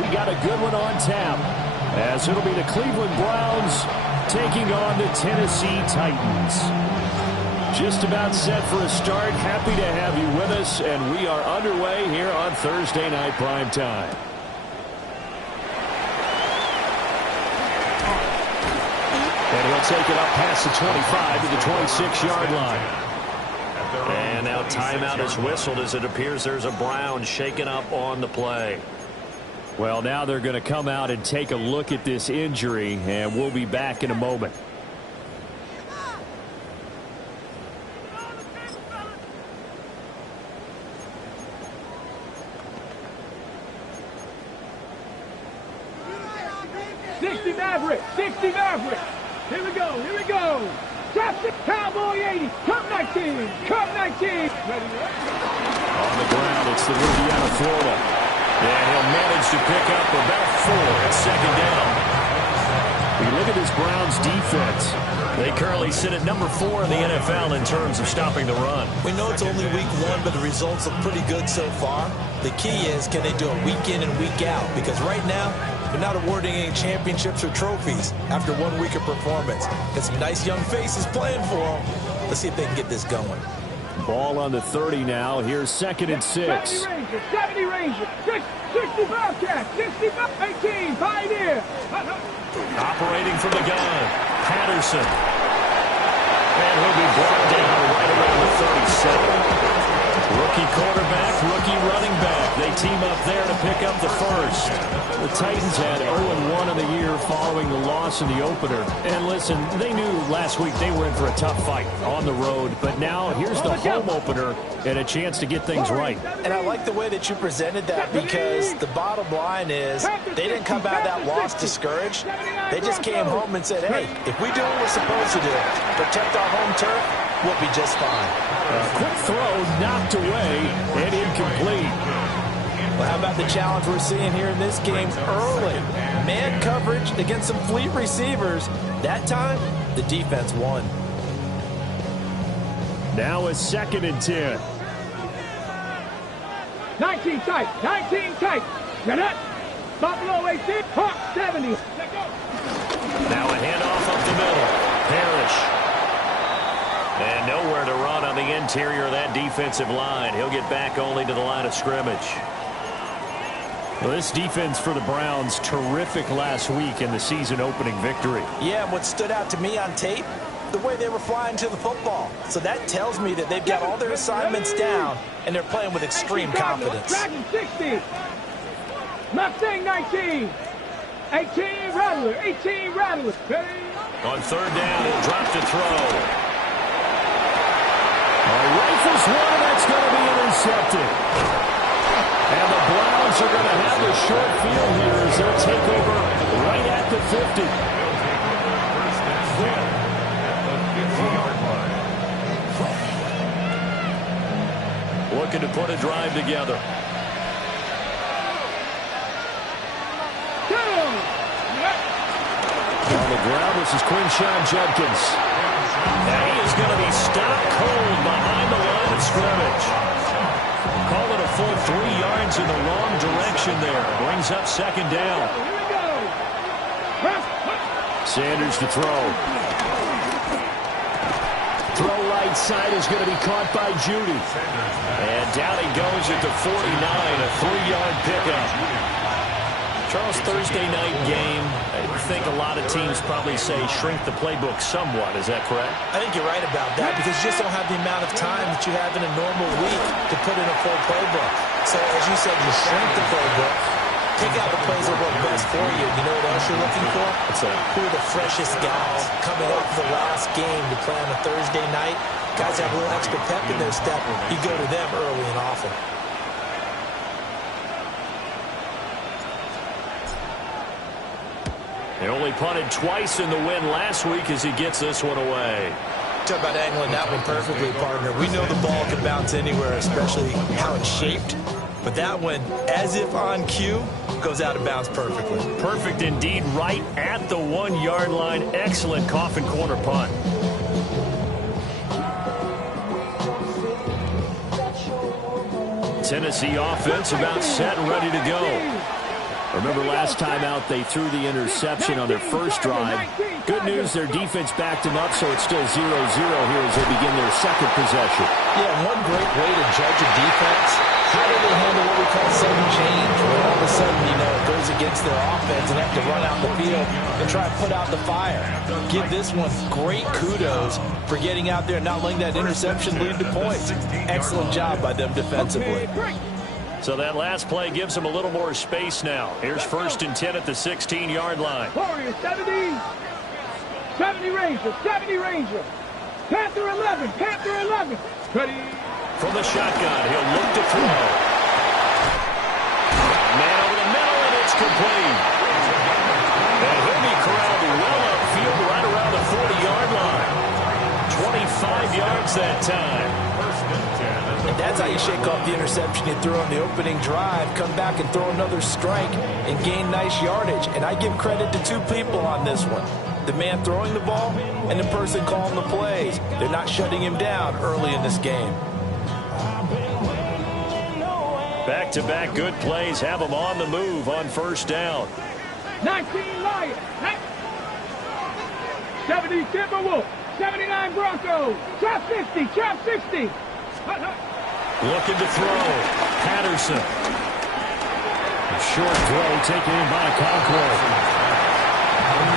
we got a good one on tap, as it'll be the Cleveland Browns taking on the Tennessee Titans. Just about set for a start. Happy to have you with us, and we are underway here on Thursday Night Prime Time. And he'll take it up past the 25 to the 26-yard line. And now timeout is whistled as it appears there's a Brown shaken up on the play. Well, now they're going to come out and take a look at this injury, and we'll be back in a moment. Maverick, 60 Maverick. Here we go, here we go. Drop it, Cowboy 80, Cup 19, Cup 19. On the ground, it's the rookie out of Florida. And he'll manage to pick up about 4 at second down. You look at this Browns defense. They currently sit at number 4 in the NFL in terms of stopping the run. We know it's only week 1, but the results look pretty good so far. The key is, can they do it week in and week out? Because right now, they're not awarding any championships or trophies after 1 week of performance. Got some nice young faces playing for them. Let's see if they can get this going. Ball on the 30 now. Here's 2nd and 6. 70 Rangers, 70 Rangers, 60 Bobcats, 65, 18, Pioneer. Operating from the gun, Patterson. And he'll be brought down right around the 37. Rookie quarterback, rookie running back. They team up there to pick up the first. The Titans had 0-1 in the year following the loss in the opener. And listen, they knew last week they were in for a tough fight on the road. But now here's the home opener and a chance to get things right. And I like the way that you presented that, because the bottom line is they didn't come out of that loss discouraged. They just came home and said, hey, if we do what we're supposed to do, protect our home turf, we'll be just fine. Quick throw knocked away and incomplete. Well, how about the challenge we're seeing here in this game early? Man coverage against some fleet receivers. That time, the defense won. Now a 2nd and 10. 19 tight, 19 tight. Get it. Buffalo 18, Hawk 70. Now a handoff up the middle. Parrish. And nowhere to run on the interior of that defensive line. He'll get back only to the line of scrimmage. Well, this defense for the Browns, terrific last week in the season-opening victory. Yeah, and what stood out to me on tape, the way they were flying to the football. So that tells me that they've got all their assignments down, and they're playing with extreme confidence. Dragon 60. Mustang 19. 18 Rattler, 18 Rattler. On 3rd down, he'll drop to throw. Rifles one, that's going to be intercepted. And the Browns are going to have the short field here as they'll take over right at the 50. Looking to put a drive together. On the ground, this is Quinshawn Judkins. Now he is going to be stopped cold behind the line of scrimmage. Call it a full 3 yards in the wrong direction there. Brings up 2nd down. Sanders to throw. Throw right side is going to be caught by Judy. And down he goes at the 49, a 3-yard pickup. Charles, Thursday night game, I think a lot of teams probably say shrink the playbook somewhat. Is that correct? I think you're right about that, because you just don't have the amount of time that you have in a normal week to put in a full playbook. So, as you said, you shrink the playbook, pick out the plays that work best for you. You know what else you're looking for? What's that? Who are the freshest guys coming off the last game to play on a Thursday night? Guys have a little extra pep in their step. You go to them early and often. They only punted twice in the win last week as he gets this one away. Talk about angling that one perfectly, partner. We know the ball can bounce anywhere, especially how it's shaped. But that one, as if on cue, goes out of bounds perfectly. Perfect indeed, right at the 1-yard line. Excellent coffin corner punt. Tennessee offense about set and ready to go. Remember last time out they threw the interception on their first drive. Good news, their defense backed them up, so it's still 0-0 here as they begin their second possession. Yeah, one great way to judge a defense, how do they handle what we call sudden change, where all of a sudden, it goes against their offense and have to run out the field and try and put out the fire. Give this one great kudos for getting out there and not letting that interception lead to points. Excellent job by them defensively. So that last play gives them a little more space now. Here's 1st and 10 at the 16-yard line. Warriors 70. 70 Ranger. 70 Ranger. Panther 11. Panther 11. Ready. From the shotgun, he'll look to throw. Man over the middle, and it's complete. And he'll be corralled well upfield right around the 40-yard line. 25 yards that time. And that's how you shake off the interception you threw on the opening drive, come back and throw another strike and gain nice yardage. And I give credit to two people on this one. The man throwing the ball and the person calling the plays. They're not shutting him down early in this game. Back-to-back good plays have them on the move on 1st down. 19 Lions. 70 Timberwolves. 79 Broncos. Trap 50. Trap 60. Looking to throw. Patterson. A short throw taken in by Concord.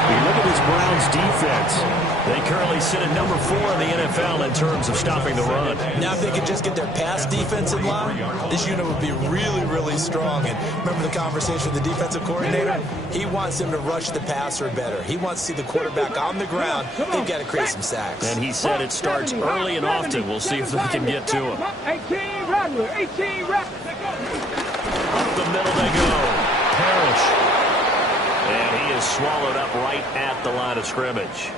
You look at this Browns defense. They currently sit at number 4 in the NFL in terms of stopping the run. Now if they could just get their pass defense in line, this unit would be really, really strong. And remember the conversation with the defensive coordinator? He wants them to rush the passer better. He wants to see the quarterback on the ground. They've got to create some sacks. And he said it starts early and often. We'll see if they can get to him. 18 Rattler. 18 Rattler. Up the middle they go. Parrish. And he is swallowed up right at the line of scrimmage.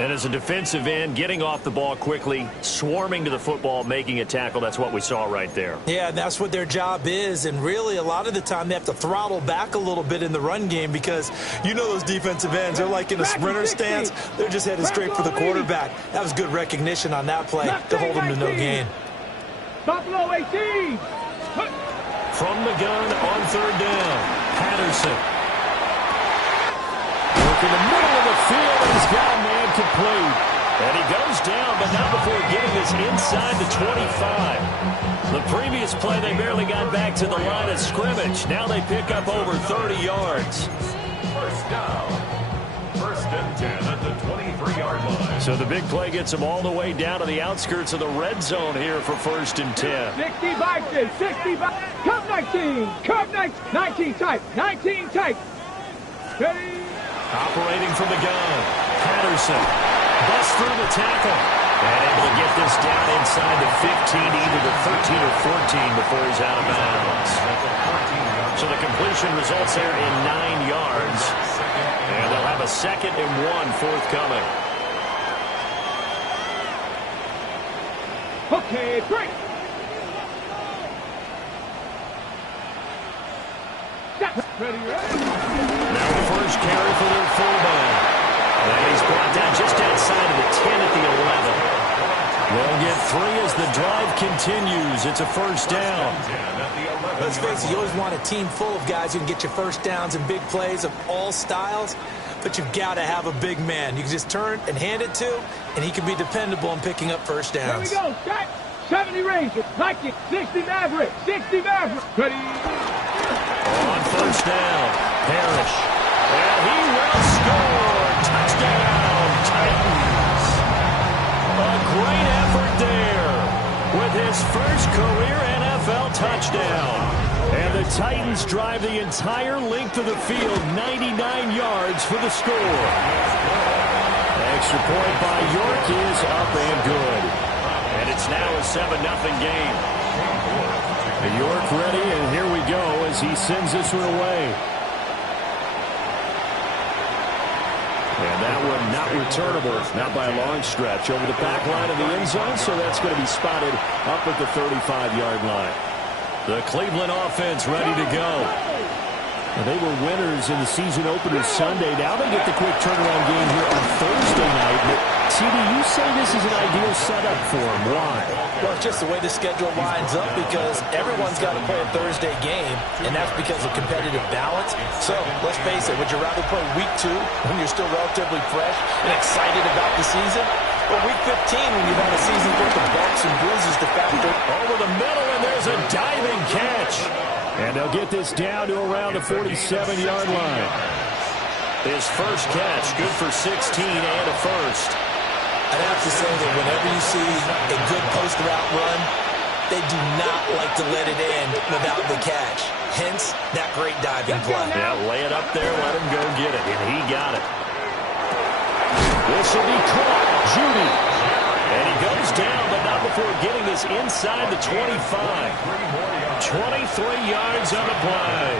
And as a defensive end, getting off the ball quickly, swarming to the football, making a tackle, that's what we saw right there. Yeah, that's what their job is. And really, a lot of the time, they have to throttle back a little bit in the run game because those defensive ends, they're like in a sprinter stance. They're just headed straight for the quarterback. That was good recognition on that play to hold them to no gain. Buffalo 18. From the gun on 3rd down, Patterson. In the middle of the field, he's got a man complete. And he goes down, but not before getting this inside the 25. The previous play, they barely got back to the line of scrimmage. Now they pick up over 30 yards. 1st down. 1st and 10 at the 23-yard line. So the big play gets them all the way down to the outskirts of the red zone here for 1st and 10. 60 Vikings. 60 Vikings. Cup 19. Cup 19. 19 type. 19 type. Ready. Operating from the gun, Patterson busts through the tackle and able to get this down inside the 15, either the 13 or 14 before he's out of bounds. So the completion results there in 9 yards, and they'll have a 2nd and 1 forthcoming. Okay, break. Ready, Now the first carry for their fullback. And he's brought down just outside of the 10 at the 11. They'll get 3 as the drive continues. It's a 1st down. Let's face it, you always want a team full of guys who can get you 1st downs and big plays of all styles, but you've got to have a big man. You can just turn and hand it to, and he can be dependable in picking up 1st downs. Here we go, Scott. 70 Rangers, Vikings, 60 Mavericks, 60 Mavericks. Ready. On 1st down, Parrish. And he will score. Touchdown, Titans. A great effort there with his first career NFL touchdown. And the Titans drive the entire length of the field, 99 yards for the score. Extra point by York is up and good. And it's now a 7-0 game. York ready, and here we go as he sends this one away. And that one not returnable, not by a long stretch, over the back line of the end zone, so that's going to be spotted up at the 35-yard line. The Cleveland offense ready to go. And they were winners in the season opener Sunday. Now they get the quick turnaround game here on Thursday night. CD, you say this is an ideal setup for him. Why? Well, it's just the way the schedule lines up because everyone's got to play a Thursday game, and that's because of competitive balance. So, let's face it, would you rather play week 2 when you're still relatively fresh and excited about the season? Or week 15 when you've had a season's worth of bumps and bruises to factor? Over the middle, and there's a diving catch. And they'll get this down to around the 47-yard line. His first catch, good for 16 and a first. I'd have to say that whenever you see a good post route run, they do not like to let it end without the catch. Hence, that great diving play. Yeah, lay it up there, let him go get it, and he got it. This will be caught. Judy. And he goes down, but not before getting this inside the 25. 23 yards on the play.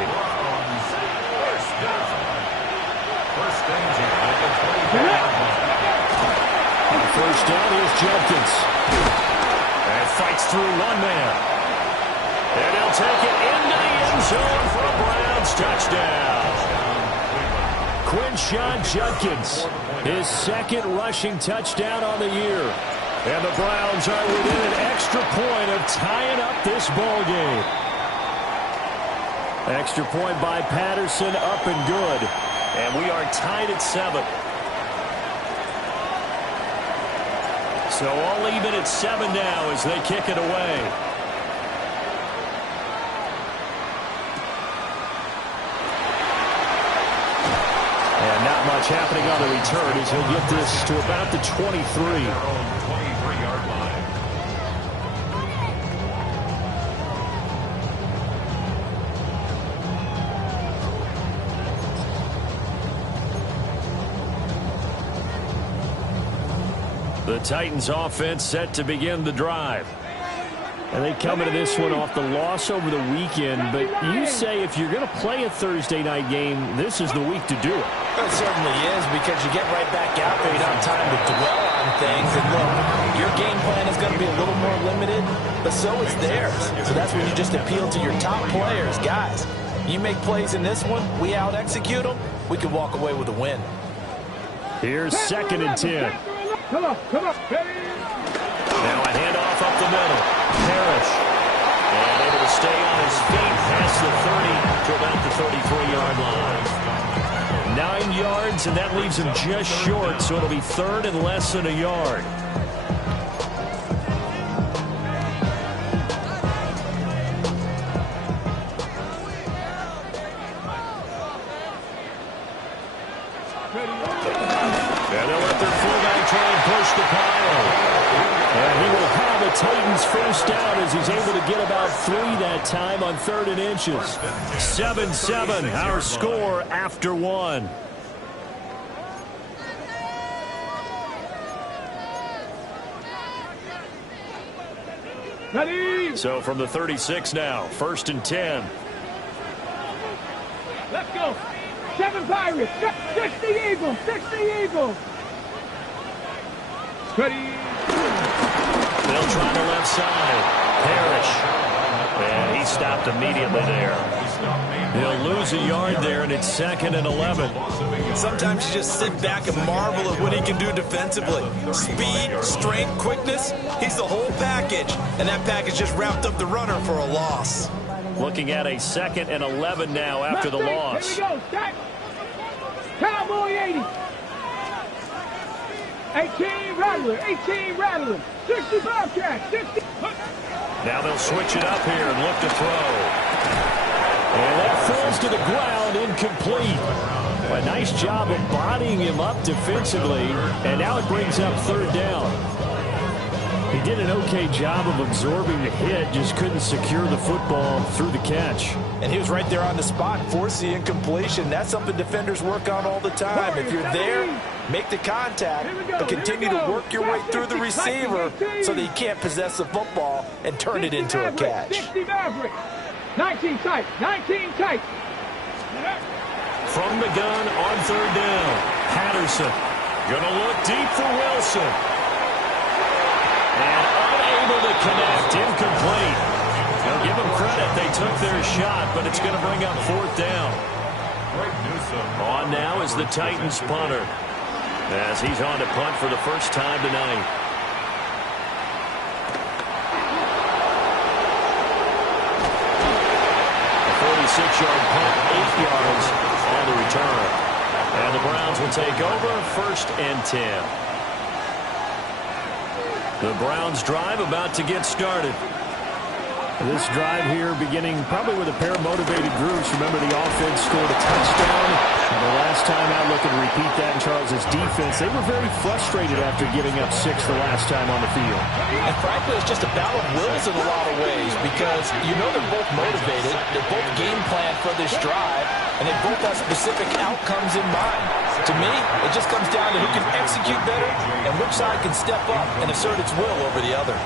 First down, here's Jenkins. And fights through one man. And he'll take it into the end zone for a Browns touchdown. Quinshon Judkins, his second rushing touchdown on the year. And the Browns are within an extra point of tying up this ball game. Extra point by Patterson, up and good. And we are tied at 7. So all even at 7 now as they kick it away. And not much happening on the return as he'll get this to about the 23. The Titans offense set to begin the drive. And they come into this one off the loss over the weekend. But you say if you're going to play a Thursday night game, this is the week to do it. It certainly is because you get right back out there. You don't have time to dwell on things. And look, your game plan is going to be a little more limited, but so is theirs. So that's when you just appeal to your top players. Guys, you make plays in this one, we out-execute them, we can walk away with a win. Here's 2nd and 10. Come on, come on. Now a handoff up the middle. Parrish. And able to stay on his feet past the 30 to about the 33-yard line. 9 yards, and that leaves him just short, so it'll be 3rd and less than a yard. And they'll let their fullback try and push the pile. And he will have a Titans first down as he's able to get about 3 that time on 3rd and inches. 7-7, our score after 1. Ready? So from the 36 now, 1st and 10. Let's go. 7 Pirates. 60 Eagles. 60 Eagles. Ready? They'll try the left side. Parrish. And he stopped immediately there. He'll lose a yard there, and it's 2nd and 11. Sometimes you just sit back and marvel at what he can do defensively. Speed, strength, quickness, he's the whole package. And that package just wrapped up the runner for a loss. Looking at a 2nd and 11 now after the loss. Here we go. Stack. Cowboy 80. 18 Rattler. 18 Rattler. 65 catch. 60. Now they'll switch it up here and look to throw. And that falls to the ground, incomplete. A nice job of bodying him up defensively, and now it brings up 3rd down. He did an okay job of absorbing the hit, just couldn't secure the football through the catch. And he was right there on the spot, force the incompletion. That's something defenders work on all the time. If you're there, make the contact, but continue to work your way through the receiver so that you can't possess the football and turn it into a catch. 60 Maverick. 19 tight. 19 tight. From the gun on 3rd down. Patterson gonna look deep for Wilson. And unable to connect, incomplete. Now give them credit, they took their shot, but it's going to bring up 4th down. On now is the Titans punter. as he's on to punt for the first time tonight. A 46-yard punt, 8 yards on the return. And the Browns will take over, 1st and 10. The Browns drive about to get started. This drive here beginning probably with a pair of motivated groups. Remember, the offense scored a touchdown. And the last time out, looking to repeat that in Charles's defense. They were very frustrated after giving up 6 the last time on the field. And frankly, it's just a battle of wills in a lot of ways because you know they're both motivated. They're both game planned for this drive, and they both have specific outcomes in mind. To me, it just comes down to who can execute better and which side can step up and assert its will over the other.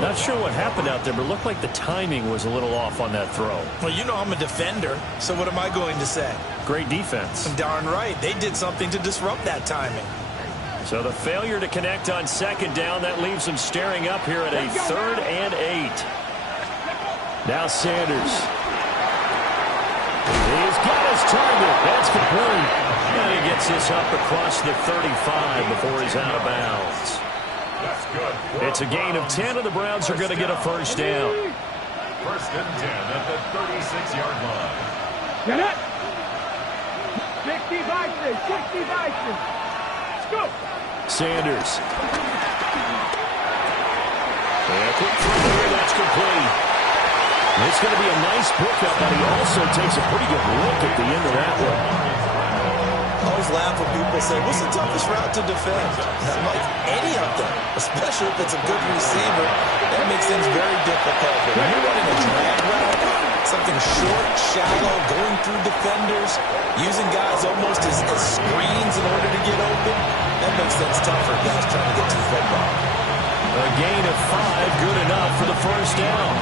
Not sure what happened out there, but it looked like the timing was a little off on that throw. Well, you know I'm a defender, so what am I going to say? Great defense. Darn right. They did something to disrupt that timing. So the failure to connect on 2nd down, that leaves them staring up here at a 3rd and 8. Now Sanders. He's got his target. That's complete. And he gets this up across the 35 before he's out of bounds. It's a gain of 10, and the Browns are going to get a 1st down. 1st and 10 at the 36-yard line. Get it. 60 Bison. 60 Bison. Let's go. Sanders. And a quick throw here. That's complete. It's going to be a nice pickup, but he also takes a pretty good look at the end of that one. I always laugh when people say, what's the toughest route to defend? I'm like, any of them, especially if it's a good receiver. That makes things very difficult. But when you're running a drag route, something short, shallow, going through defenders, using guys almost as screens in order to get open, that makes things tough for guys trying to get to the football. A gain of 5, good enough for the 1st down.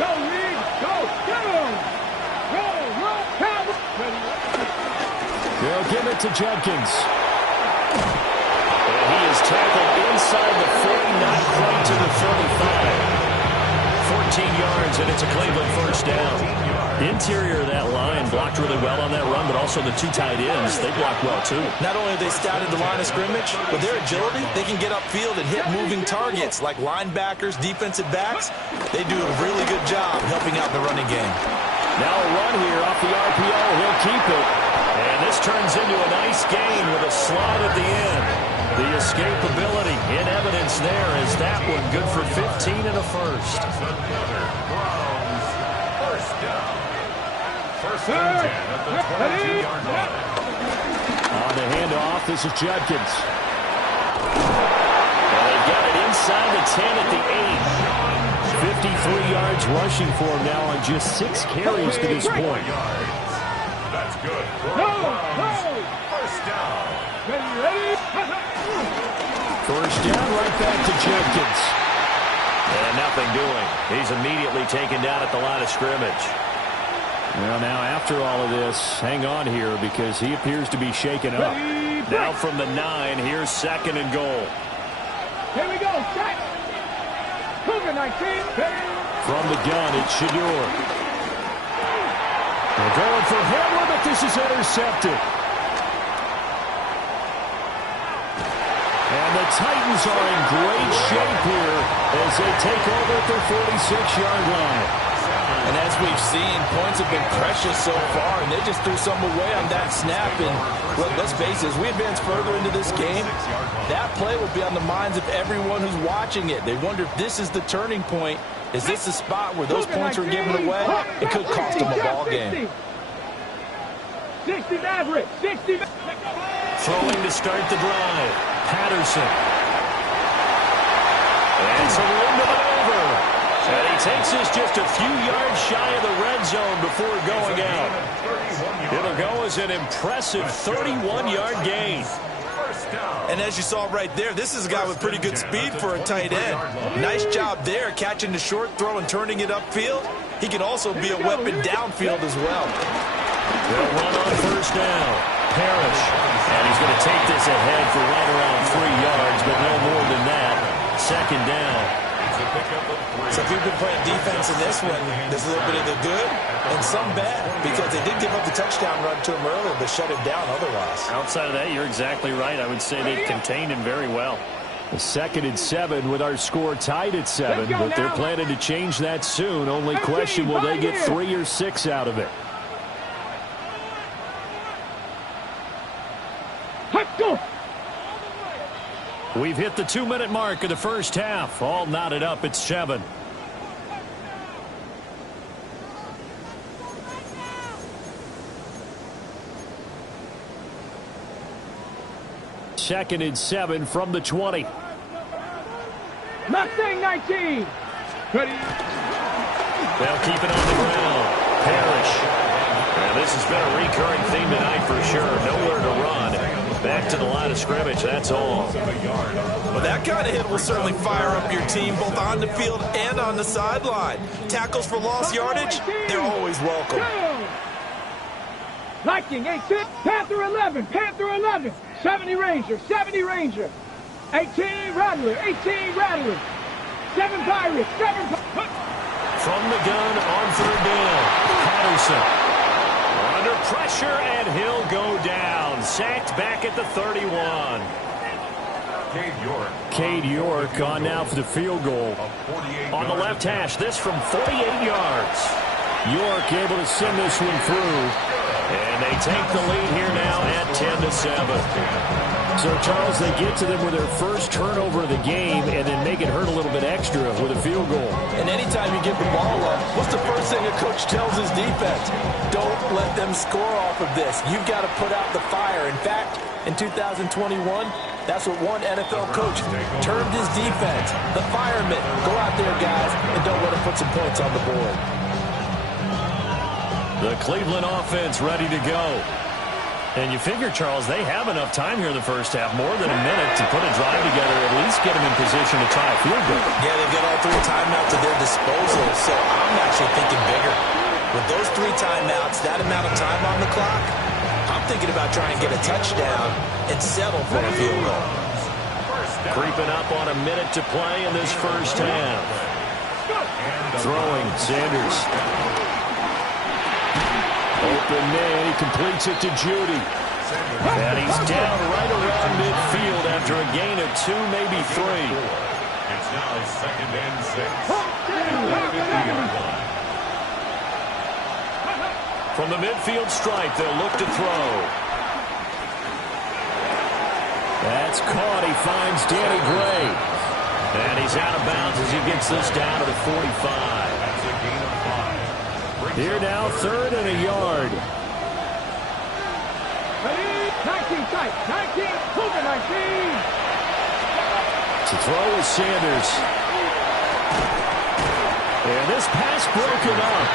Go, Reed. Go. Get him. Roll. Cowboy. They'll give it to Judkins. And he is tackled inside the 40, not quite to the 35. 14 yards, and it's a Cleveland 1st down. Interior of that line blocked really well on that run, but also the 2 tight ends, they blocked well too. Not only have they scouted the line of scrimmage, with their agility, they can get upfield and hit moving targets like linebackers, defensive backs. They do a really good job helping out the running game. Now a run here off the RPO. He'll keep it. And this turns into a nice gain with a slot at the end. The escapability in evidence there is that one good for 15 and a 1st. Browns, 1st down. 1st and 10 at the 22-yard line. On the handoff, this is Judkins. And they've got it inside the 10 at the 8. 53 yards rushing for him now on just 6 carries to this point. That's good. Go. 1st down. Ready. 1st down, right back to Judkins. And nothing doing. He's immediately taken down at the line of scrimmage. Well, now after all of this, hang on here because he appears to be shaken up. Now from the 9, here's 2nd and goal. Here we go. Set. Cougar 19. From the gun, it's Shador. They're going for Hamler, but this is intercepted. And the Titans are in great shape here as they take over at their 46-yard line. And as we've seen, points have been precious so far, and they just threw some away on that snap. And look, let's face it, as we advance further into this game, that play will be on the minds of everyone who's watching it. They wonder if this is the turning point. Is this the spot where those points are given away? It could cost them a ball game. 60 Maverick. 60 Throwing to start the drive. Patterson. And some room to maneuver. And he takes us just a few yards shy of the red zone before going out. It'll go as an impressive 31-yard gain. And as you saw right there, this is a guy with pretty good speed for a tight end. Nice job there, catching the short throw and turning it upfield. He can also be a weapon downfield as well. They'll run on 1st down. Parrish. And he's going to take this ahead for right around 3 yards, but no more than that. 2nd down. So if you've been playing defense in this one, there's a little bit of the good and some bad, because they did give up the touchdown run to him earlier, but shut him down otherwise. Outside of that, you're exactly right. I would say they contained him very well. A 2nd and 7 with our score tied at 7, but they're planning to change that soon. Only question, will they get 3 or 6 out of it? Let's go. We've hit the 2-minute mark of the first half. All knotted up at 7. Second and 7 from the 20. Mustang 19. Ready. They'll keep it on the ground. Parrish. And this has been a recurring theme tonight for sure. Nowhere to run. Back to the line of scrimmage, that's all. Well, that kind of hit will certainly fire up your team both on the field and on the sideline. Tackles for lost yardage, they're always welcome. Lightning 8-6. Panther 11. Panther 11. 70 Ranger. 70 Ranger. 18 Rattler. 18 Rattler. 7 Pirates. 7 Pirates. From the gun on 3rd down. Patterson. Under pressure, and he'll go down. Sacked back at the 31. Cade York on now for the field goal. On the left hash, this from 48 yards. York able to send this one through. And they take the lead here now at 10-7. So, Charles, they get to them with their first turnover of the game and then make it hurt a little bit extra with a field goal. And anytime you give the ball up, what's the first thing a coach tells his defense? Don't let them score off of this. You've got to put out the fire. In fact, in 2021, that's what one NFL coach termed his defense. The firemen. Go out there, guys, and don't let them put some points on the board. The Cleveland offense ready to go. And you figure, Charles, they have enough time here in the first half, more than a minute, to put a drive together, at least get them in position to try a field goal. Yeah, they've got all 3 timeouts at their disposal, so I'm actually thinking bigger. With those 3 timeouts, that amount of time on the clock, I'm thinking about trying to get a touchdown and settle for a field goal. Creeping up on a minute to play in this first half. Throwing, Sanders. Open man, he completes it to Judy. And he's down right around midfield after a gain of 2, maybe 3. It's now 2nd and 6. From the midfield stripe, they'll look to throw. That's caught. He finds Danny Gray. And he's out of bounds as he gets this down to the 45. That's a gain of 5. Here now, 3rd and a yard. Ready. 19 tight. 19. Cougar 19. To throw is Sanders. And this pass broken up.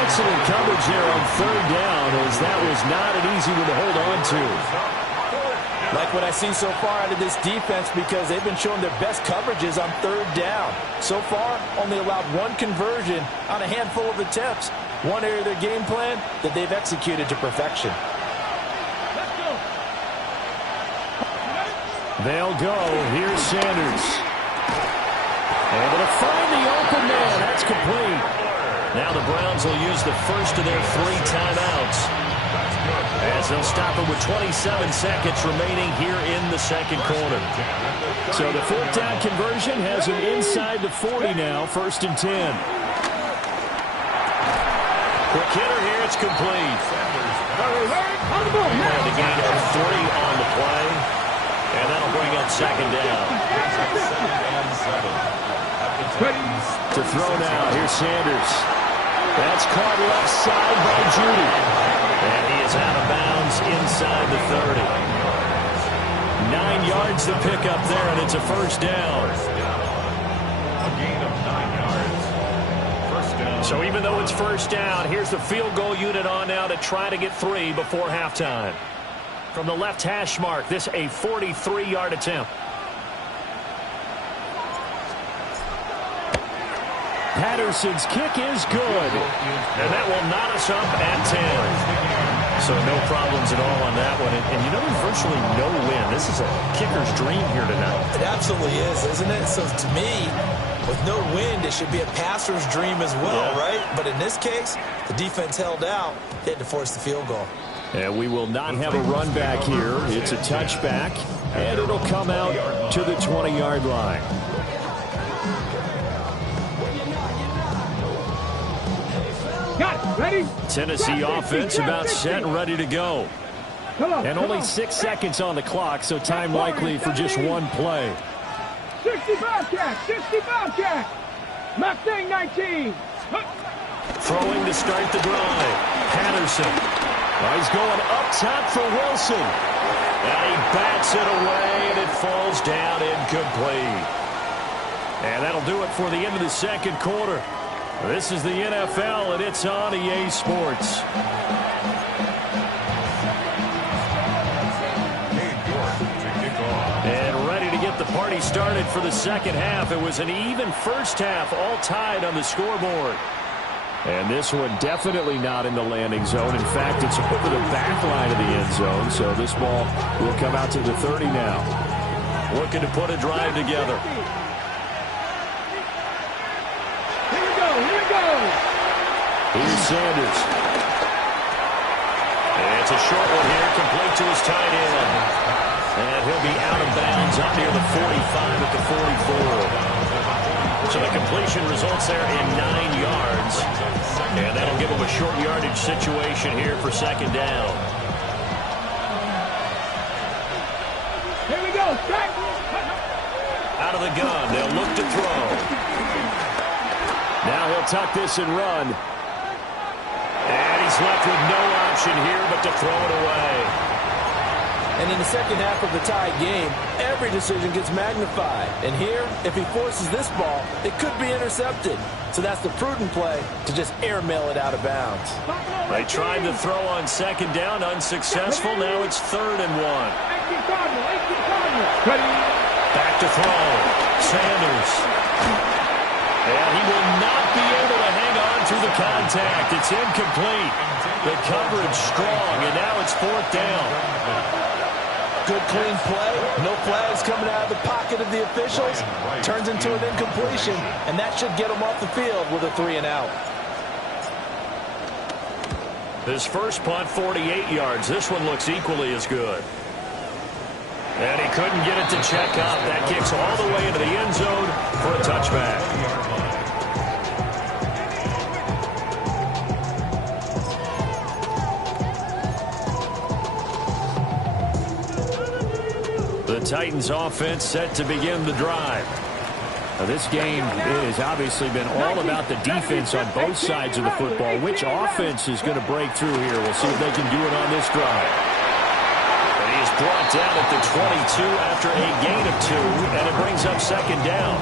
Excellent coverage there on 3rd down, as that was not an easy one to hold on to. Like what I see so far out of this defense, because they've been showing their best coverages on 3rd down. So far, only allowed 1 conversion on a handful of attempts. One area of their game plan that they've executed to perfection. They'll go. Here's Sanders. Able to find the open man. That's complete. Now the Browns will use the first of their 3 timeouts, as they'll stop it with 27 seconds remaining here in the second quarter. So the 4th down conversion has him inside the 40 now, 1st and 10. Quick hitter here, it's complete. And a gain of 3 on the play, and that'll bring up 2nd down. To throw now, here's Sanders. That's caught left side by Judy. And he is out of bounds inside the 30. 9 yards to pick up there, and it's a 1st down. A gain of 9 yards. 1st down. So even though it's 1st down, here's the field goal unit on now to try to get 3 before halftime. From the left hash mark, this a 43-yard attempt. Patterson's kick is good. And that will knot us up at 10. So no problems at all on that one. And you know, there's virtually no win. This is a kicker's dream here tonight. It absolutely is, isn't it? So to me, With no wind, it should be a passer's dream as well, right? But in this case, the defense held out. They had to force the field goal. And we will not have a run back here. It's a touchback, and it'll come out to the 20-yard line. Got it. Ready? Tennessee offense about set and ready to go. And only 6 seconds on the clock, so time likely for just one play. 65 catch, 65 catch. Mustang 19. Throwing to start the drive. Patterson. He's going up top for Wilson. And he bats it away, and it falls down incomplete. And that'll do it for the end of the second quarter. This is the NFL, and it's on EA Sports. And ready to get the party started for the second half. It was an even first half, all tied on the scoreboard. And this one definitely not in the landing zone. In fact, it's over the back line of the end zone. So this ball will come out to the 30 now. Looking to put a drive together. Here we go, here we go. Here's Sanders. And it's a short one here, complete to his tight end. And he'll be out of bounds up near the 45 at the 44. So the completion results there in 9 yards. And that'll give him a short yardage situation here for second down. Here we go, strike. Out of the gun, they'll look to throw. Now he'll tuck this and run. And he's left with no option here but to throw it away. And in the second half of the tied game, every decision gets magnified. And here, if he forces this ball, it could be intercepted. So that's the prudent play to just airmail it out of bounds. They tried to throw on second down, unsuccessful. Now it's 3rd and 1. Back to throw. Sanders. And he will not be able to hang on through the contact. It's incomplete. The coverage strong, and now it's 4th down. Good, clean play. No flags coming out of the pocket of the officials. Turns into an incompletion, and that should get him off the field with a 3 and out. His first punt, 48 yards. This one looks equally as good. And he couldn't get it to check up. That kicks all the way into the end zone for a touchback. The Titans offense set to begin the drive. Now, this game has obviously been all about the defense on both sides of the football. Which offense is going to break through here? We'll see if they can do it on this drive. And he is brought down at the 22 after a gain of 2, and it brings up second down.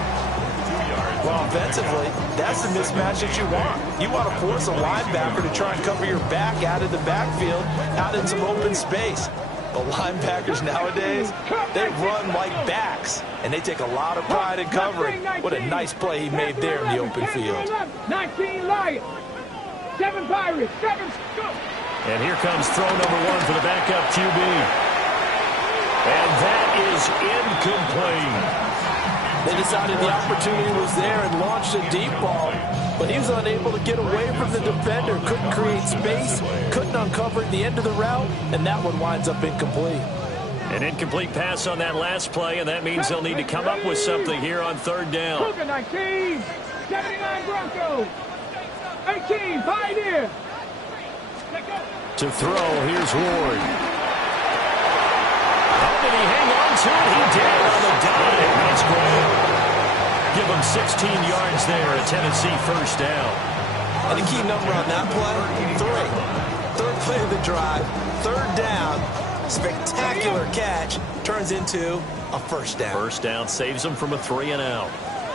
Well, offensively, that's the mismatch that you want. You want to force a linebacker to try and cover your back out of the backfield, out in some open space. But linebackers nowadays, they run like backs, and they take a lot of pride in covering. What a nice play he made there in the open field. 19 Lions, 7 Pirates, 7 Scouts. And here comes throw number 1 for the backup QB. And that is incomplete. They decided the opportunity was there and launched a deep ball, but he was unable to get away from the defender, couldn't create space, couldn't uncover the end of the route, and that one winds up incomplete. An incomplete pass on that last play, and that means they'll need to come up with something here on 3rd down. 19, 79 Broncos, 18 Pioneer. To throw, here's Ward. How did he hang on to it? He did on the dive. That's great. Give him 16 yards there, a Tennessee first down. And the key number on that play, 3. 3rd play of the drive, 3rd down, spectacular catch, turns into a first down. First down saves him from a 3 and out.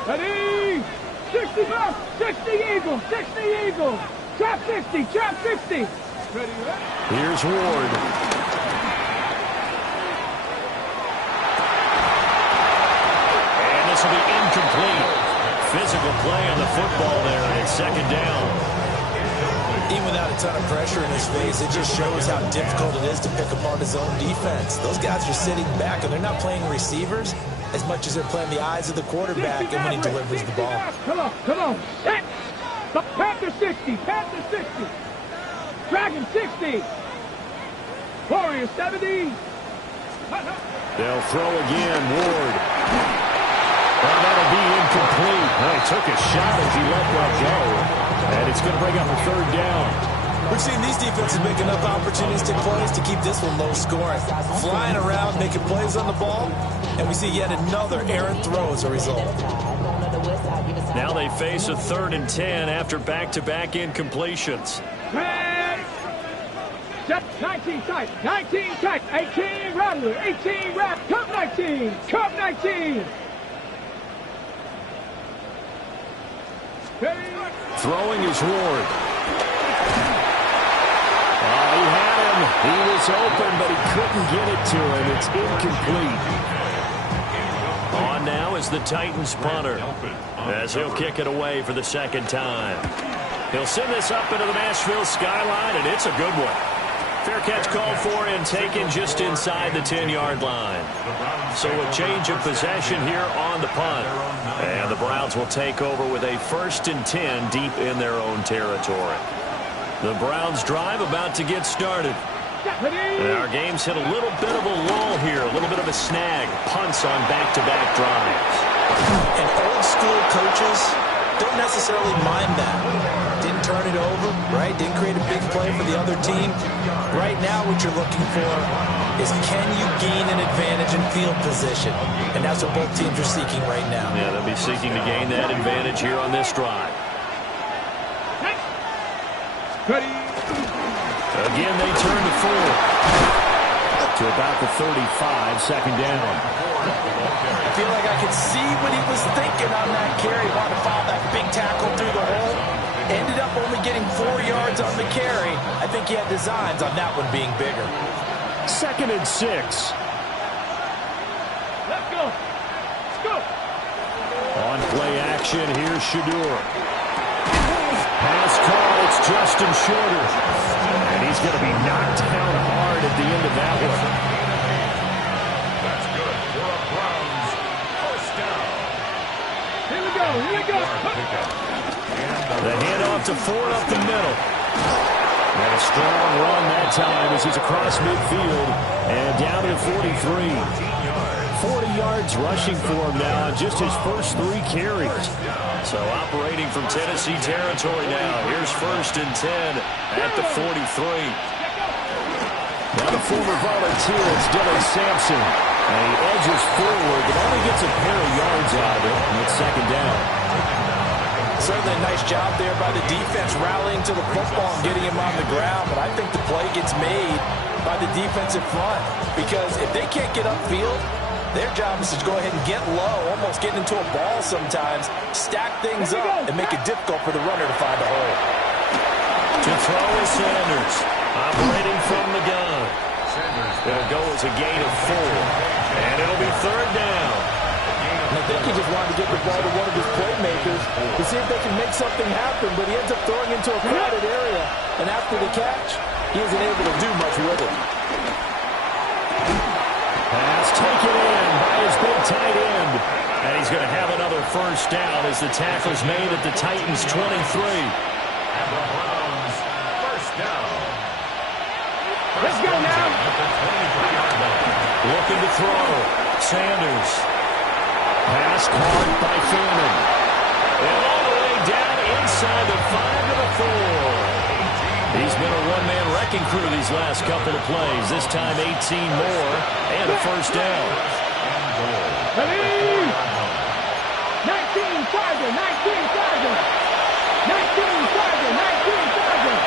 Ready, 65, 60 Eagles, 60 Eagles, trap 60, trap 60. Ready, Here's Ward. This will be incomplete. Physical play on the football there, and it's second down. Even without a ton of pressure in his face, it just shows how difficult it is to pick apart his own defense. Those guys are sitting back, and they're not playing receivers. as much as they're playing the eyes of the quarterback and when he delivers the ball. Come on. Set. Panther 60. Dragon 60. Warrior 70. They'll throw again. Ward. Well, that'll be incomplete. Well, he took a shot as he let that go. And it's going to bring up a third down. We've seen these defenses make enough opportunistic plays to keep this one low scoring. Flying around, making plays on the ball, and we see yet another errant throw as a result. Now they face a 3rd and 10 after back-to-back incompletions. 19 tight, 18 Rattler, 18 Rat, Cup 19. Throwing is Ward. He had him. He was open, but he couldn't get it to him. It's incomplete. On now is the Titans punter, as he'll kick it away for the second time. He'll send this up into the Nashville skyline, and it's a good one. Fair catch called for and taken just inside the 10-yard line. So a change of possession here on the punt. And the Browns will take over with a 1st and 10 deep in their own territory. The Browns drive about to get started. And our game's hit a little bit of a lull here, a little bit of a snag. Punts on back-to-back drives. And old school coaches don't necessarily mind that. Didn't turn it over, right? Didn't create a big play for the other team. Right now what you're looking for is, can you gain an advantage in field position? And that's what both teams are seeking right now. Yeah, they'll be seeking to gain that advantage here on this drive. Again, they turn to 4. To about the 35, second down. I feel like I could see what he was thinking on that carry. Wanted to follow that big tackle through the hole. Ended up only getting 4 yards on the carry. I think he had designs on that one being bigger. 2nd and 6. Let's go. On play action, here's Shadur. Pass call, it's Justin Shorter. And he's going to be knocked down hard at the end of that one. That's good for a Browns first down. Here we go. The handoff to Ford up the middle. And a strong run that time as he's across midfield and down to the 43. 40 yards rushing for him now on just his first 3 carries. So operating from Tennessee territory now. Here's 1st and 10 at the 43. Now the former volunteer, it's Dylan Sampson. And he edges forward, but only gets a pair of yards out of it, and it's second down. Certainly a nice job there by the defense rallying to the football and getting him on the ground, but I think the play gets made by the defensive front, because if they can't get upfield, their job is to go ahead and get low, almost getting into a ball sometimes, stack things up, and make it difficult for the runner to find a hole. To throw is Sanders, operating from the gun. It'll go as a gain of 4, and it'll be 3rd down. And I think he just wanted to get the ball to one of his playmakers to see if they can make something happen, but he ends up throwing into a crowded area, and after the catch, he isn't able to do much with it. Pass taken in by his big tight end. And he's going to have another first down as the tackle's made at the Titans' 23. And the Browns first down. Let's go now. Looking to throw. Sanders. Pass caught by Foreman. And all the way down inside the 5 to the 4. He's been a one-man wrecking crew these last couple of plays. This time 18 more and a first down. Ready? 19 Tiger. 19 Tiger. 19 Tiger. 19 Tiger.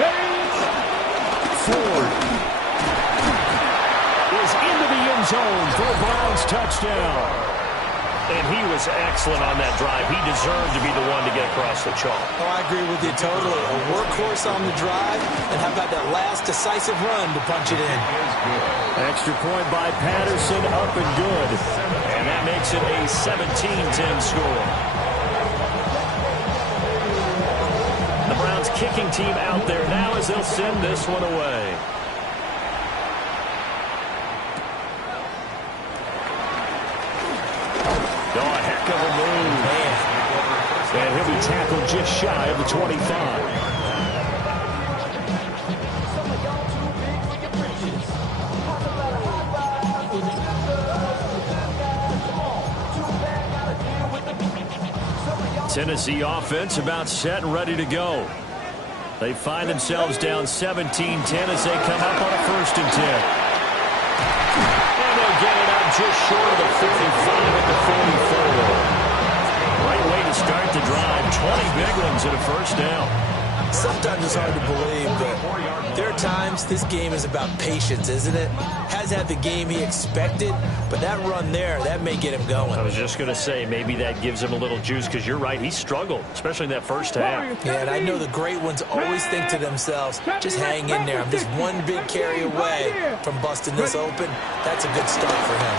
Ready? Ford is into the end zone for a Browns touchdown. And he was excellent on that drive. He deserved to be the one to get across the chalk. Oh, I agree with you totally. A workhorse on the drive, and how about that last decisive run to punch it in? Extra point by Patterson, up and good. And that makes it a 17-10 score. The Browns kicking team out there now as they'll send this one away. of a move. And he'll be tackled just shy of the 25. Tennessee offense about set and ready to go. They find themselves down 17-10 as they come up on a 1st and 10. And they'll get it out just short of the 45 at the 44. Right way to start the drive. 20 big ones at a 1st down. Sometimes it's hard to believe, but there are times this game is about patience, isn't it? Has had the game he expected, but that run there, that may get him going. I was just going to say, maybe that gives him a little juice, because you're right, he struggled, especially in that 1st half. Yeah, and I know the great ones always think to themselves, just hang in there. I'm just one big carry away from busting this open. That's a good start for him.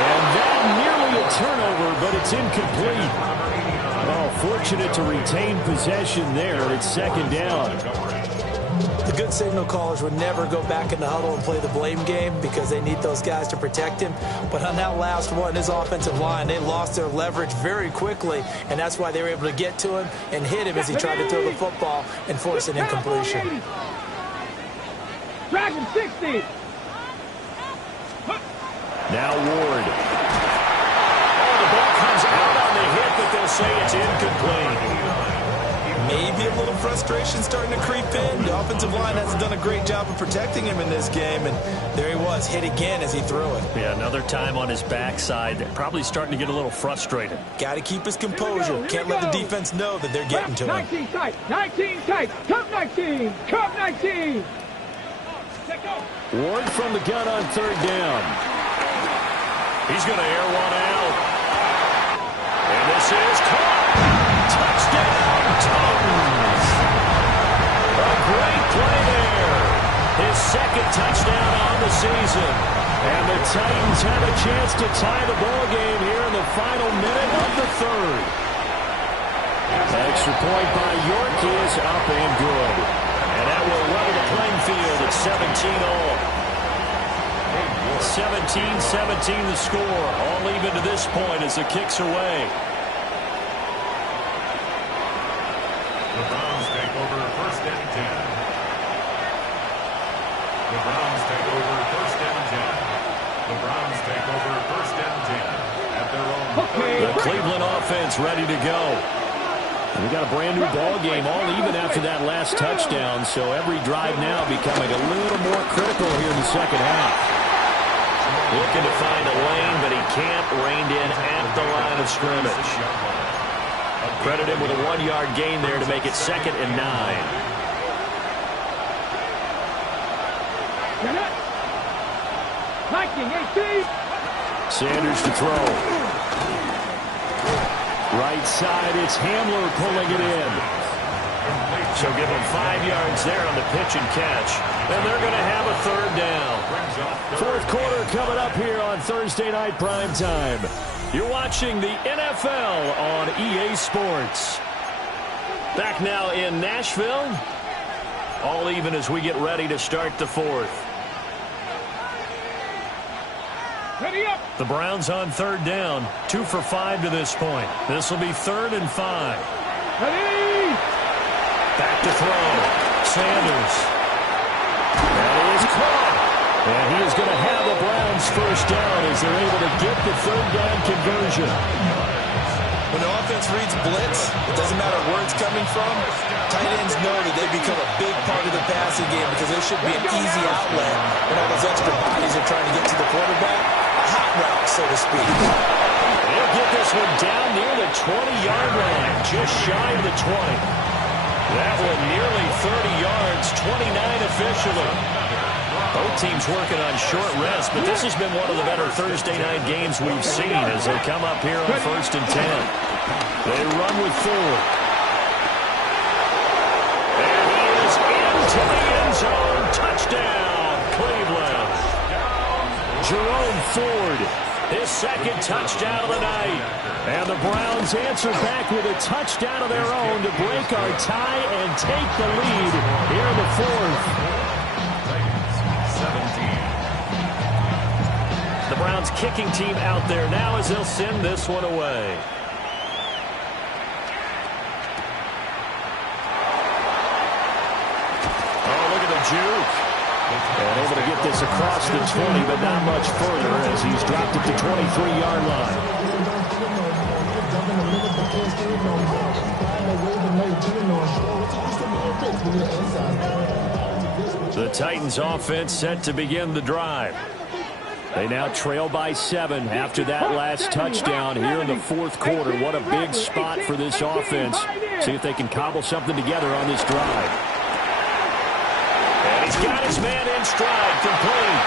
And that nearly a turnover, but it's incomplete. Oh, fortunate to retain possession there. It's 2nd down. The good signal callers would never go back in the huddle and play the blame game because they need those guys to protect him. But on that last one, his offensive line, they lost their leverage very quickly, and that's why they were able to get to him and hit him as he tried to throw the football and force an incompletion. Dragon 60. Now Ward. Oh, the ball comes out on the hit, but they'll say it's incomplete. Maybe a little frustration starting to creep in. The offensive line hasn't done a great job of protecting him in this game, and there he was, hit again as he threw it. Yeah, another time on his backside. Probably starting to get a little frustrated. Got to keep his composure. Can't let the defense know that they're getting to him. 19 tight, 19 tight, come 19, come 19. Ward from the gun on 3rd down. He's going to air one out. And this is caught. Touchdown, Titans. A great play there. His 2nd touchdown on the season. And the Titans have a chance to tie the ball game here in the final minute of the 3rd. Extra point by York is up and good. And that will level the playing field at 17-all. 17-17 the score. All even to this point as the kick's away. The Browns take over 1st and 10. The Browns take over 1st and 10. The Browns take over 1st and 10 at their own. The Cleveland offense ready to go. And we got a brand new ball game, all even after that last touchdown. So every drive now becoming a little more critical here in the 2nd half. Looking to find a lane, but he can't. Reined in at the line of scrimmage. Credit him with a 1-yard gain there to make it 2nd and 9. Sanders to throw. Right side, it's Hamler pulling it in. So give him 5 yards there on the pitch and catch. And they're going to have a 3rd down. 4th quarter coming up here on Thursday Night Prime Time. You're watching the NFL on EA Sports. Back now in Nashville. All even as we get ready to start the 4th. Ready up. The Browns on 3rd down. 2 for 5 to this point. This will be 3rd and 5. Ready. Back to throw. Sanders. That is caught. And he is going to have the Browns 1st down as they're able to get the 3rd down conversion. When the offense reads blitz, it doesn't matter where it's coming from. Tight ends know that they become a big part of the passing game because there should be an easy outlet when all those extra bodies are trying to get to the quarterback. A hot route, so to speak. They'll get this one down near the 20-yard line, just shy of the 20. That one nearly 30 yards, 29 officially. Both teams working on short rest, but this has been one of the better Thursday night games we've seen as they come up here on 1st and 10. They run with Ford. And he is into the end zone. Touchdown, Cleveland. Jerome Ford, his 2nd touchdown of the night. And the Browns answer back with a touchdown of their own to break our tie and take the lead here in the 4th. The Browns Browns kicking team out there now as they'll send this one away. Oh, look at the juke. And able to get this across the 20, but not much further as he's dropped it to 23-yard line. The Titans offense set to begin the drive. They now trail by 7 after that last touchdown here in the fourth quarter. What a big spot for this offense. See if they can cobble something together on this drive. And he's got his man in stride, complete.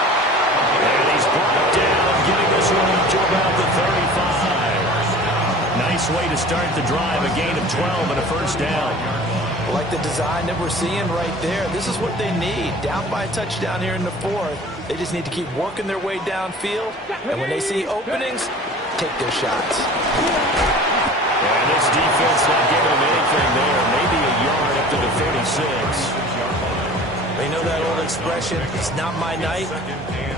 And he's brought down, getting this one up to about the 35. Nice way to start the drive, a gain of 12 and a first down. Like the design that we're seeing right there. This is what they need. Down by a touchdown here in the fourth. They just need to keep working their way downfield. And when they see openings, take their shots. And this defense not giving them anything there. Maybe a yard up to the 36. You know that old expression, it's not my night?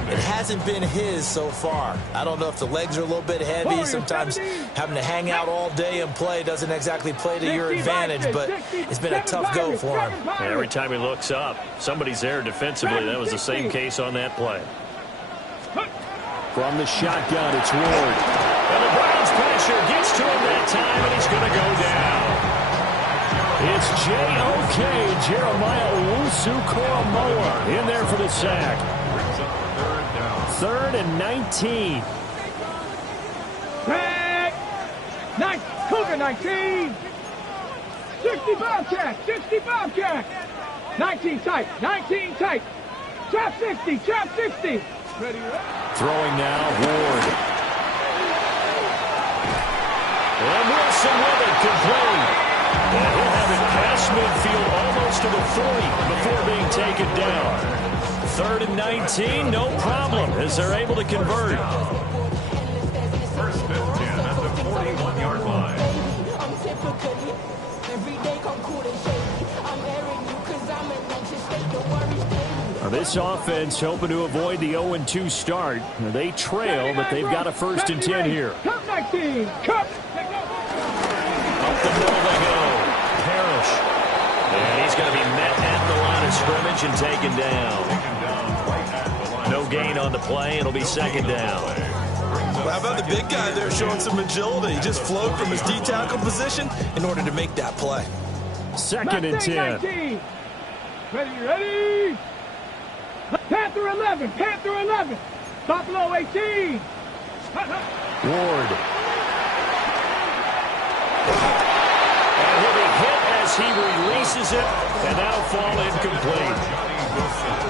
It hasn't been his so far. I don't know if the legs are a little bit heavy. Sometimes having to hang out all day and play doesn't exactly play to your advantage, but it's been a tough go for him. And every time he looks up, somebody's there defensively. That was the same case on that play. From the shotgun, it's Ward. And the Browns pressure gets to him that time, and he's going to go down. It's J.O.K. Jeremiah Owusu-Koramoah in there for the sack. 3rd and 19. Cougar 19. 65 check. 65 check. 19 tight. 19 tight. Trap 60. Trap 60. Ready? Throwing now, Ward. And Wilson with it, complete. And he'll have it past midfield almost to the 40 before being taken down. 3rd and 19, no problem, as they're able to convert. First and 10 at the 41-yard line. Now this offense hoping to avoid the 0-2 start. They trail, but they've got a 1st and 10 here. Cup 19. Cup. Up the middle they go. Parrish. And he's going to be met at the line of scrimmage and taken down. No gain on the play. It'll be 2nd down. Well, how about the big guy there showing some agility? He just flowed from his D-tackle position in order to make that play. 2nd and 10. 19. Ready. Panther 11. Panther 11. Buffalo 18. Ward. And he'll be hit as he releases it, and that'll fall incomplete.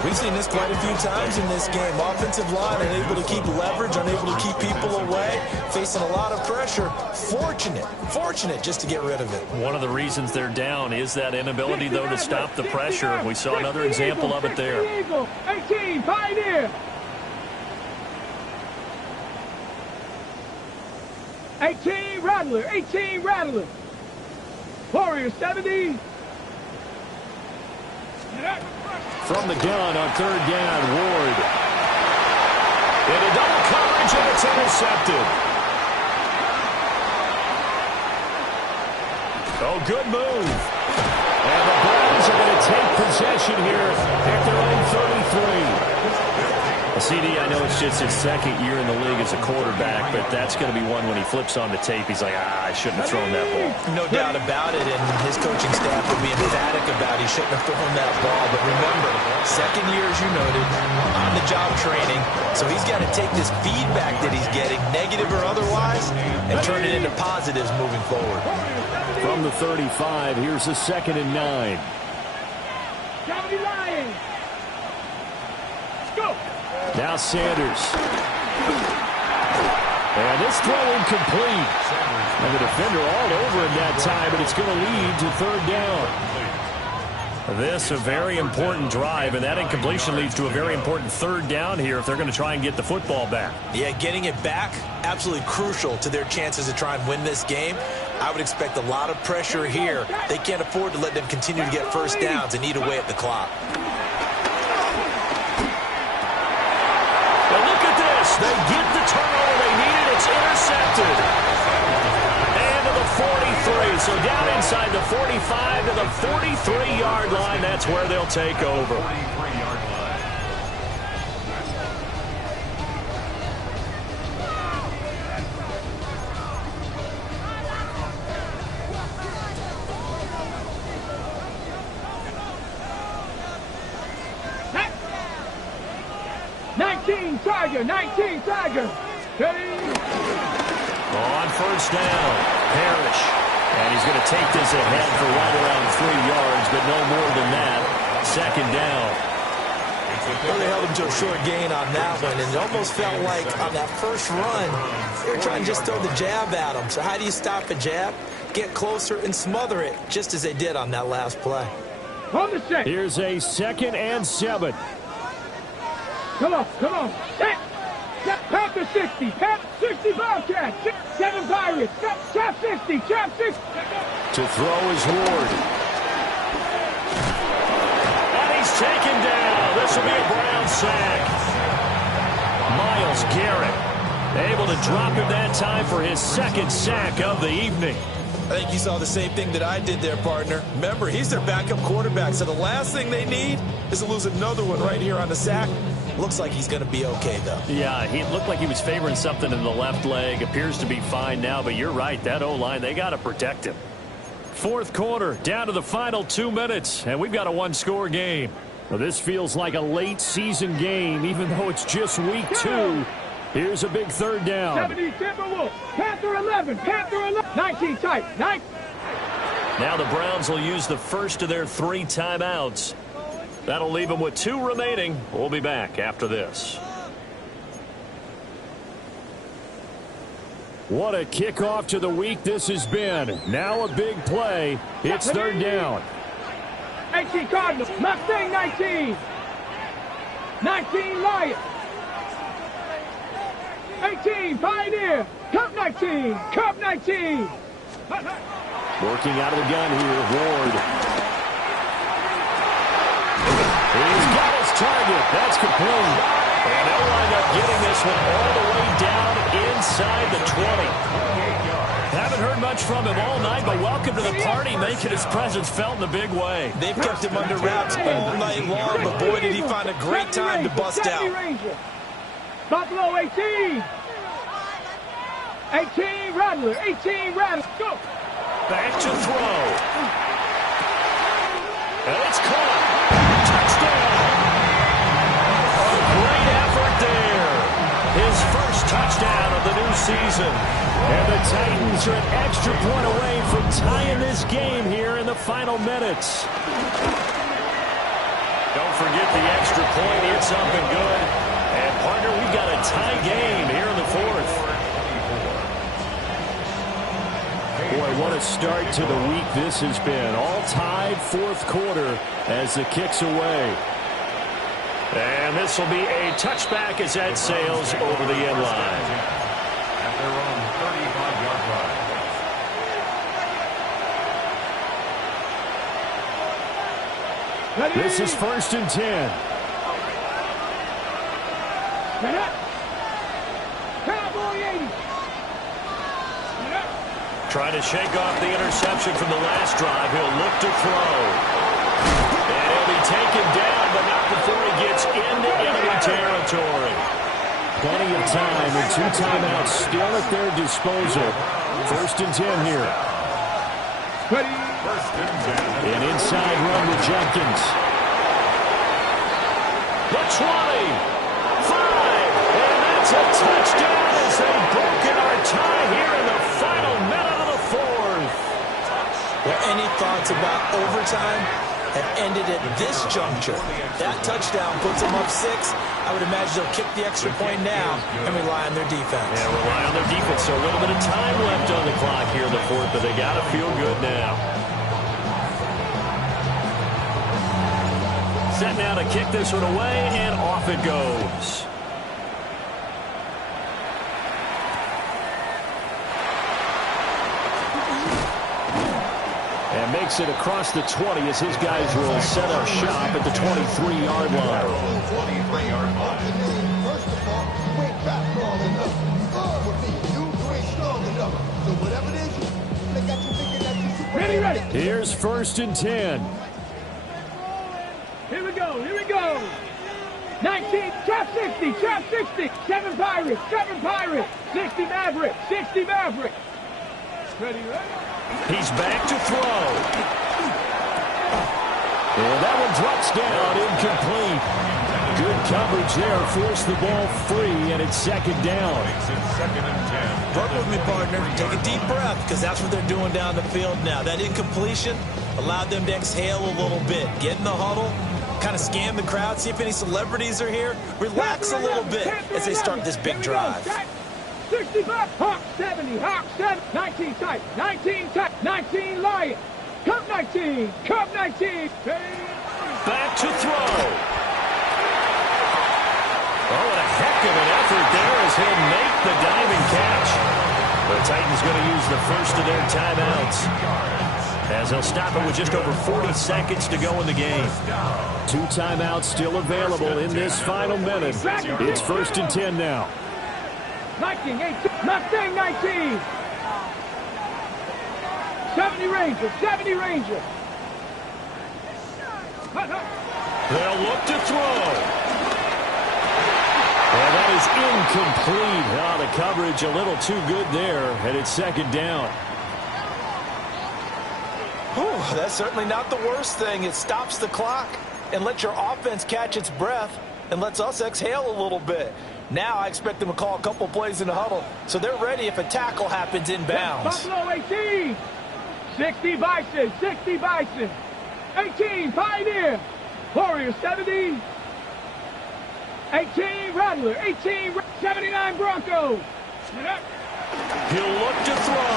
We've seen this quite a few times in this game. Offensive line unable to keep leverage, unable to keep people away, facing a lot of pressure. Fortunate just to get rid of it. One of the reasons they're down is that inability, though, to stop the pressure. We saw another example of it there. 18, Pioneer. 18, Rattler. 18, Rattler. Warrior 70. From the gun on 3rd down, Ward. Into double coverage, and it's intercepted. Oh, good move. And the Browns are going to take possession here at their own 33. CD, I know it's just his 2nd year in the league as a quarterback, but that's going to be one when he flips on the tape. He's like, I shouldn't have thrown that ball. No doubt about it, and his coaching staff will be emphatic about he shouldn't have thrown that ball. But remember, 2nd year, as you noted, on-the-job training. So he's got to take this feedback that he's getting, negative or otherwise, and turn it into positives moving forward. From the 35, here's the 2nd and 9. Johnny Lions. Go. Now Sanders. And this throw incomplete. And the defender all over him that time, but it's going to lead to 3rd down. This a very important drive, and that incompletion leads to a very important 3rd down here if they're going to try and get the football back. Yeah, getting it back, absolutely crucial to their chances to try and win this game. I would expect a lot of pressure here. They can't afford to let them continue to get 1st downs and eat away at the clock. Now look at this. They get the 45 to the 43-yard line. That's where they'll take over. 43-yard line. 19 Tiger. Ready? On first down, Parrish. And he's going to take this ahead for right around 3 yards, but no more than that. Second down. Well, they held him to a short gain on that one, and it almost felt like on that first run, they were trying to just throw the jab at him. So how do you stop a jab? Get closer and smother it, just as they did on that last play. On the set. Here's a 2nd and 7. Come on. Panther 60. Panther 60 Bobcats. 7 Pirates. Chap 60. To throw is Ward. And he's taken down. This will be a Brown sack. Myles Garrett able to drop him that time for his 2nd sack of the evening. I think you saw the same thing that I did there, partner. Remember, he's their backup quarterback, so the last thing they need is to lose another one right here on the sack. Looks like he's going to be okay, though. Yeah, he looked like he was favoring something in the left leg. Appears to be fine now, but you're right. That O-line, they got to protect him. 4th quarter, down to the final 2 minutes, and we've got a one-score game. Well, this feels like a late-season game, even though it's just week 2. Here's a big 3rd down. 70 Timberwolves. Panther 11. 19 tight. 9. Now the Browns will use the first of their 3 timeouts. That'll leave them with 2 remaining. We'll be back after this. What a kickoff to the week this has been. Now a big play. It's 3rd down. 18 Cardinals. Mustang 19. 19 Lions. 18 Pioneer. Cup 19. Working out of the gun here, Ward. He's got his target. That's complete. And they'll wind up getting this one all the way down inside the 20. Haven't heard much from him all night, but welcome to the party, making his presence felt in a big way. They've kept him under wraps all night long, but boy, did he find a great time to bust out. Buffalo 18. 18 Rattler. Go. Back to throw. And it's caught. Touchdown. A great effort there. His first touchdown of the new season. And the Titans are an extra point away from tying this game here in the final minutes. Don't forget the extra point. It's something good. And, partner, we've got a tie game here in the 4th. Boy, what a start to the week this has been. All tied 4th quarter as the kick's away. And this will be a touchback as that sails over the end line. At their own 35-yard line. This is 1st and 10. Cowboy 80. Trying to shake off the interception from the last drive. He'll look to throw. And he'll be taken down, but not before he gets into enemy territory. Plenty of time and 2 timeouts still at their disposal. 1st and 10 here. First and 10. An inside run with Jenkins. The 20. 5. And that's a touchdown as they've broken our tie here in the final minute of the 4th. Well, any thoughts about overtime have ended at this juncture. That touchdown puts them up 6. I would imagine they'll kick the extra point now and rely on their defense. Yeah, rely on their defense. So a little bit of time left on the clock here in the 4th, but they got to feel good now. Set now to kick this one away, and off it goes. And makes it across the 20 as his guys will set up shop at the 23-yard line. 23-yard line. First of all, you ain't fast long enough. You ain't strong enough. So whatever it is, they got you thinking that you're super. Ready. ready. Here's 1st and 10. Here we go, here we go. 19, trap 60, trap 60. 7 Pirates, 7 Pirates. 60 Maverick, 60 Maverick. Ready, ready. He's back to throw. And that one drops down, incomplete. Good coverage there, forced the ball free, and it's 2nd down. Makes it 2nd and 10. Work with me, partner. Take a deep breath, because that's what they're doing down the field now. That incompletion allowed them to exhale a little bit. Get in the huddle, kind of scan the crowd, see if any celebrities are here. Relax a little bit as they start this big drive. 65, Hawk 70, Hawk 7, 19 tight, 19 tight, 19 Lion. Cup 19, Cup 19. Back to throw. Oh, and a heck of an effort there as he'll make the diving catch. The Titans going to use the first of their timeouts, as they'll stop it with just over 40 seconds to go in the game. 2 timeouts still available in this final minute. It's 1st and 10 now. 19, 18, Mustang 19. 70 Ranger, 70 Ranger. They'll look to throw. And that is incomplete. Oh, the coverage a little too good there, and it's 2nd down. Whew, that's certainly not the worst thing. It stops the clock and lets your offense catch its breath and lets us exhale a little bit. Now I expect them to call a couple plays in the huddle, so they're ready if a tackle happens inbounds. Buffalo 18. 60 Bison, 60 Bison. 18 Pioneer. Warrior 70. 18 Rattler, 18 79 Broncos. He'll look to throw.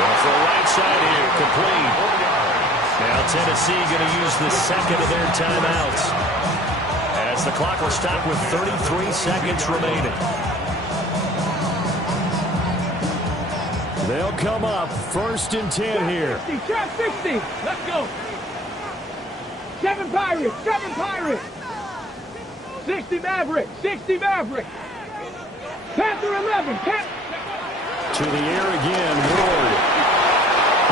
Off the right side here, complete. Now Tennessee going to use the 2nd of their timeouts, as the clock will stop with 33 seconds remaining. They'll come up 1st and 10 here. 60, trap 60. Let's go. 7 Pirates, 7 Pirates. 60 Maverick, 60 Maverick. Panther 11, To the air again, Ward.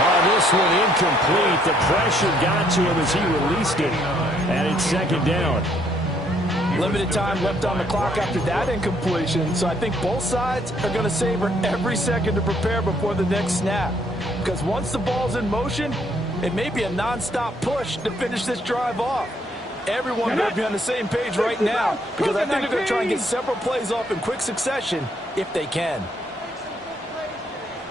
Oh, this one incomplete. The pressure got to him as he released it, and it's 2nd down. Limited time left on the clock after that incompletion, so I think both sides are going to savor every second to prepare before the next snap. Because once the ball's in motion, it may be a non-stop push to finish this drive off. Everyone better be on the same page right now, because I think they're going to try and get several plays off in quick succession if they can.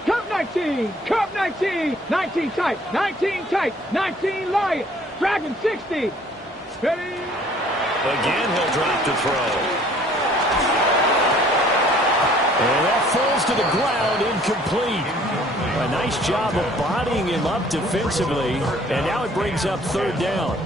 Cup 19, Cup 19. 19 tight, 19 tight, 19 Lion. Dragon 60. Ready? Again, he'll drop to throw. And that falls to the ground, incomplete. A nice job of bodying him up defensively, and now it brings up 3rd down.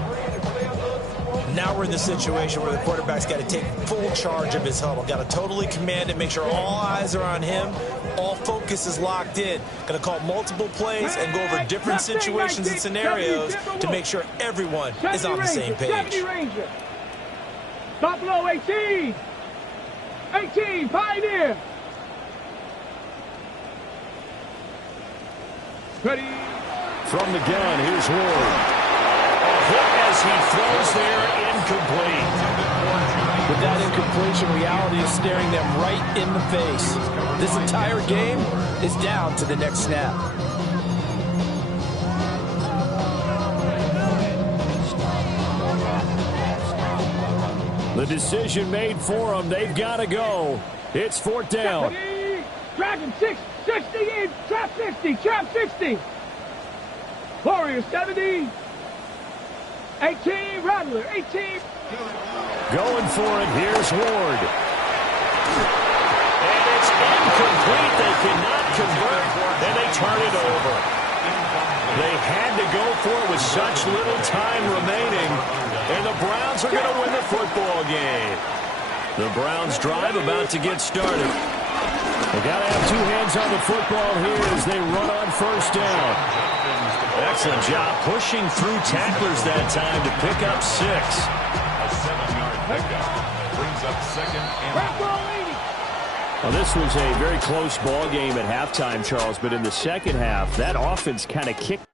Now we're in the situation where the quarterback's got to take full charge of his huddle. Got to totally command it, make sure all eyes are on him. All focus is locked in. Going to call multiple plays and go over different situations and scenarios to make sure everyone is on the same page. 70 Ranger. Buffalo 18. 18 Pioneer. Ready? From the gun, here's Ward. A hit as he throws there, incomplete. With that incompletion, reality is staring them right in the face. This entire game is down to the next snap. The decision made for them. They've got to go. It's 4th down. Dragon 6, 60, trap 60, trap 60. Warrior 70. 18, Rattler, 18. Going for it. Here's Ward. And it's incomplete. They cannot convert, and they turn it over. They had to go for it with such little time remaining, and the Browns are going to win the football game. The Browns drive about to get started. They got to have 2 hands on the football here as they run on 1st down. Excellent job pushing through tacklers that time to pick up 6. A 7-yard pickup brings up 2nd and Well, this was a very close ball game at halftime, Charles, but in the second half, that offense kind of kicked